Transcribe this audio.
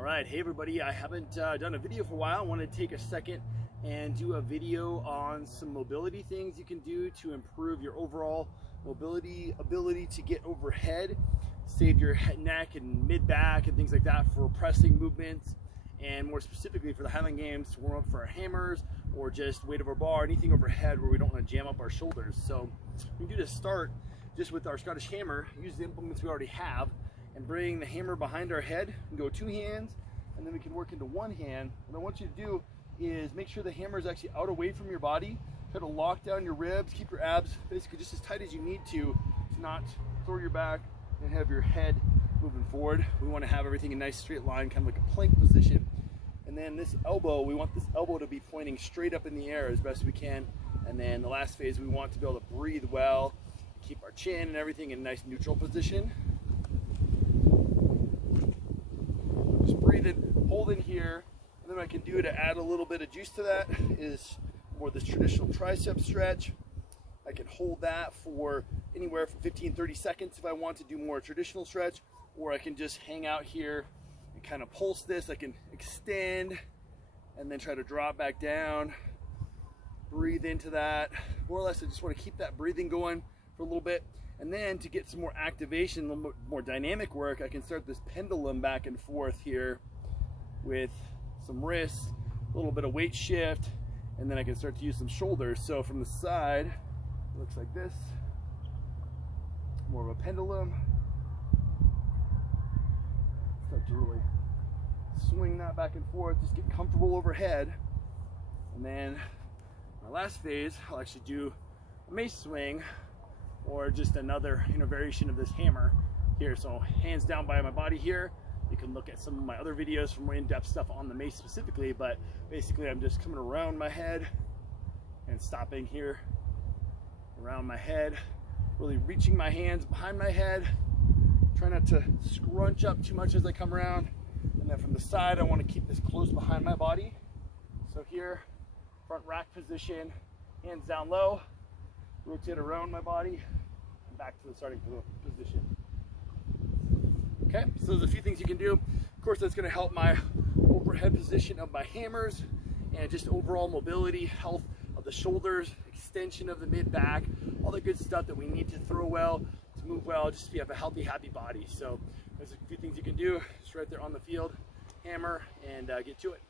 All right, hey everybody, I haven't done a video for a while. I want to take a second and do a video on some mobility things you can do to improve your overall mobility ability to get overhead, save your neck and mid-back and things like that for pressing movements, and more specifically for the Highland Games to warm up for our hammers or just weight over bar, anything overhead where we don't want to jam up our shoulders. So we can do to start just with our Scottish hammer, use the implements we already have, and bring the hammer behind our head and go two hands, and then we can work into one hand. What I want you to do is make sure the hammer is actually out away from your body. Try to lock down your ribs, keep your abs basically just as tight as you need to not throw your back and have your head moving forward. We want to have everything in a nice straight line, kind of like a plank position. And then this elbow, we want this elbow to be pointing straight up in the air as best we can. And then the last phase, we want to be able to breathe well, keep our chin and everything in a nice neutral position. Just breathe in, hold in here, and then what I can do to add a little bit of juice to that is more this traditional tricep stretch. I can hold that for anywhere from 15-30 seconds if I want to do more traditional stretch, or I can just hang out here and kind of pulse this. I can extend and then try to drop back down, breathe into that. More or less, I just want to keep that breathing going for a little bit. And then to get some more activation, a little more dynamic work, I can start this pendulum back and forth here with some wrists, a little bit of weight shift, and then I can start to use some shoulders. So from the side, it looks like this, more of a pendulum. Start to really swing that back and forth, just get comfortable overhead. And then my last phase, I'll actually do a mace swing, or just another variation of this hammer here. So hands down by my body here. You can look at some of my other videos for more in-depth stuff on the mace specifically, but basically I'm just coming around my head and stopping here around my head, really reaching my hands behind my head, try not to scrunch up too much as I come around. And then from the side, I want to keep this close behind my body. So here, front rack position, hands down low, rotate around my body and back to the starting position. Okay, so there's a few things you can do. Of course, that's going to help my overhead position of my hammers and just overall mobility, health of the shoulders, extension of the mid-back, all the good stuff that we need to throw well, to move well, just to have a healthy, happy body. So there's a few things you can do. Just right there on the field, hammer, and get to it.